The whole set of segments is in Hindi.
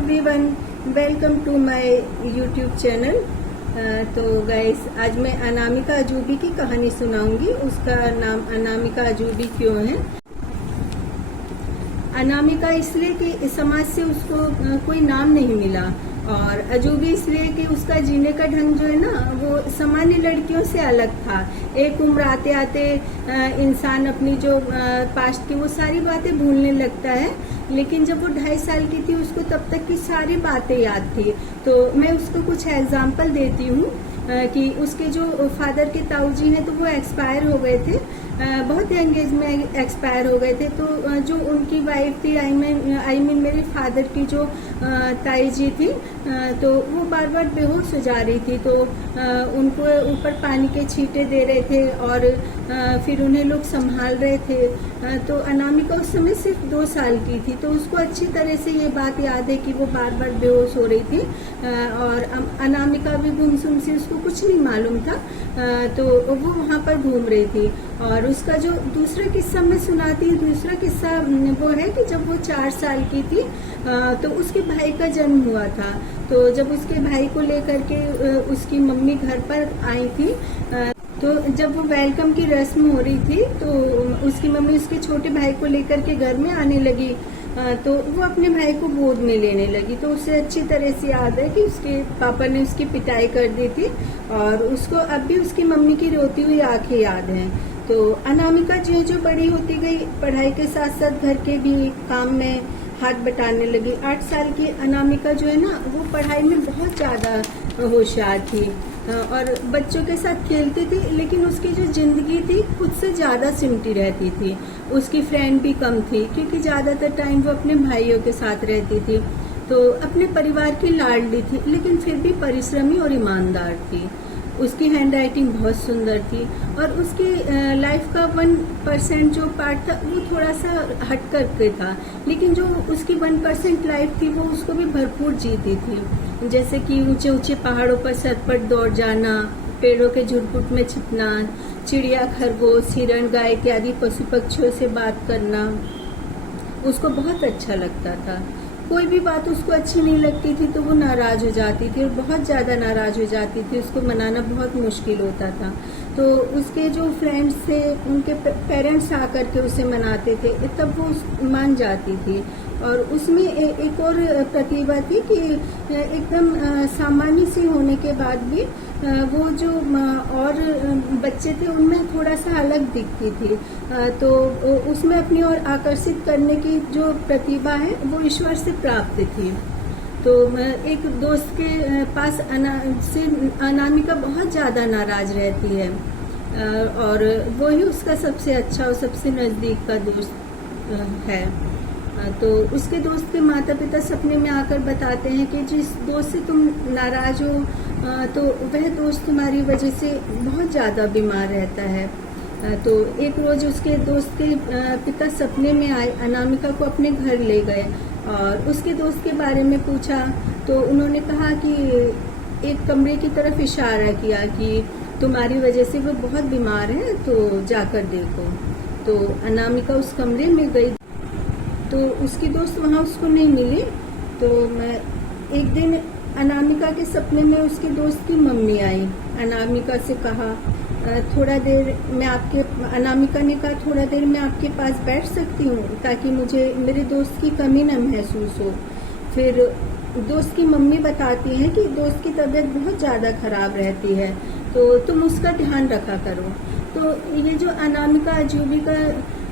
Everyone, welcome to my YouTube channel. तो गाइस, आज मैं अनामिका अजूबी की कहानी सुनाऊंगी। उसका नाम अनामिका अजूबी क्यों है? अनामिका इसलिए कि समाज से उसको कोई नाम नहीं मिला, और अजूबी इसलिए कि उसका जीने का ढंग जो है ना, वो सामान्य लड़कियों से अलग था। एक उम्र आते आते इंसान अपनी जो पास्ट की वो सारी बातें भूलने लगता है, लेकिन जब वो 2.5 साल की थी उसको तब तक की सारी बातें याद थी। तो मैं उसको कुछ एग्जाम्पल देती हूँ कि उसके जो फादर के ताऊजी हैं तो वो एक्सपायर हो गए थे, बहुत यंग एज में एक्सपायर हो गए थे। तो जो उनकी वाइफ थी, आई मीन मेरे फादर की जो ताई जी थी, तो वो बार बार बेहोश हो जा रही थी। तो उनको ऊपर पानी के छींटे दे रहे थे और फिर उन्हें लोग संभाल रहे थे। तो अनामिका उस समय सिर्फ 2 साल की थी, तो उसको अच्छी तरह से ये बात याद है कि वो बार बार बेहोश हो रही थी, और अनामिका भी गुमसुम सी, उसको कुछ नहीं मालूम था। तो वो वहाँ पर घूम रही थी। और उसका जो दूसरा किस्सा मैं सुनाती हूँ, दूसरा किस्सा वो है कि जब वो 4 साल की थी तो उसके भाई का जन्म हुआ था। तो जब उसके भाई को लेकर के उसकी मम्मी घर पर आई थी, तो जब वो वेलकम की रस्म हो रही थी तो उसकी मम्मी उसके छोटे भाई को लेकर के घर में आने लगी। तो वो अपने भाई को गोद में लेने लगी। तो उसे अच्छी तरह से याद है कि उसके पापा ने उसकी पिटाई कर दी थी, और उसको अब भी उसकी मम्मी की रोती हुई आंखें याद हैं। तो अनामिका जो जो बड़ी होती गई, पढ़ाई के साथ साथ घर के भी काम में हाथ बटाने लगी। 8 साल की अनामिका जो है ना, वो पढ़ाई में बहुत ज्यादा होशियार थी और बच्चों के साथ खेलती थी, लेकिन उसकी जो जिंदगी थी खुद से ज्यादा सिमटी रहती थी। उसकी फ्रेंड भी कम थी, क्योंकि ज्यादातर टाइम वो अपने भाइयों के साथ रहती थी। तो अपने परिवार की लाडली थी, लेकिन फिर भी परिश्रमी और ईमानदार थी। उसकी हैंड राइटिंग बहुत सुंदर थी, और उसकी लाइफ का 1% जो पार्ट था वो थोड़ा सा हट करके था, लेकिन जो उसकी 1% लाइफ थी वो उसको भी भरपूर जीती थी। जैसे कि ऊंचे ऊंचे पहाड़ों पर सरपट दौड़ जाना, पेड़ों के झुरपुट में छिपना, चिड़िया, खरगोश, हिरण, गाय इत्यादि पशु पक्षियों से बात करना उसको बहुत अच्छा लगता था। कोई भी बात उसको अच्छी नहीं लगती थी तो वो नाराज हो जाती थी, और बहुत ज्यादा नाराज हो जाती थी। उसको मनाना बहुत मुश्किल होता था। तो उसके जो फ्रेंड्स थे, उनके पेरेंट्स आकर के उसे मनाते थे, तब वो मान जाती थी। और उसमें एक और प्रतिभा थी कि एकदम सामान्य सी होने के बाद भी वो जो और बच्चे थे उनमें थोड़ा सा अलग दिखती थी। तो उसमें अपनी ओर आकर्षित करने की जो प्रतिभा है वो ईश्वर से प्राप्त थी। तो एक दोस्त के पास अनामिका बहुत ज्यादा नाराज रहती है, और वो ही उसका सबसे अच्छा और सबसे नजदीक का दोस्त है। तो उसके दोस्त के माता पिता सपने में आकर बताते हैं कि जिस दोस्त से तुम नाराज हो, तो वह दोस्त तुम्हारी वजह से बहुत ज़्यादा बीमार रहता है। तो एक रोज उसके दोस्त के पिता सपने में आए, अनामिका को अपने घर ले गए और उसके दोस्त के बारे में पूछा। तो उन्होंने कहा कि एक कमरे की तरफ इशारा किया कि तुम्हारी वजह से वो बहुत बीमार है, तो जाकर देखो। तो अनामिका उस कमरे में गई, तो उसकी दोस्त वहाँ उसको नहीं मिली। तो एक दिन अनामिका के सपने में उसके दोस्त की मम्मी आई। अनामिका से कहा थोड़ा देर मैं आपके अनामिका ने कहा थोड़ा देर मैं आपके पास बैठ सकती हूँ, ताकि मुझे मेरे दोस्त की कमी न महसूस हो। फिर दोस्त की मम्मी बताती है कि दोस्त की तबीयत बहुत ज़्यादा खराब रहती है, तो तुम उसका ध्यान रखा करो। तो ये जो अनामिका अजूबी का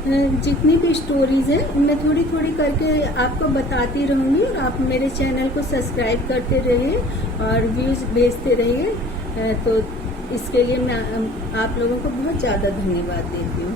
जितनी भी स्टोरीज हैं मैं थोड़ी थोड़ी करके आपको बताती रहूँगी, और आप मेरे चैनल को सब्सक्राइब करते रहिए और व्यूज़ भेजते रहिए। तो इसके लिए मैं आप लोगों को बहुत ज़्यादा धन्यवाद देती हूँ।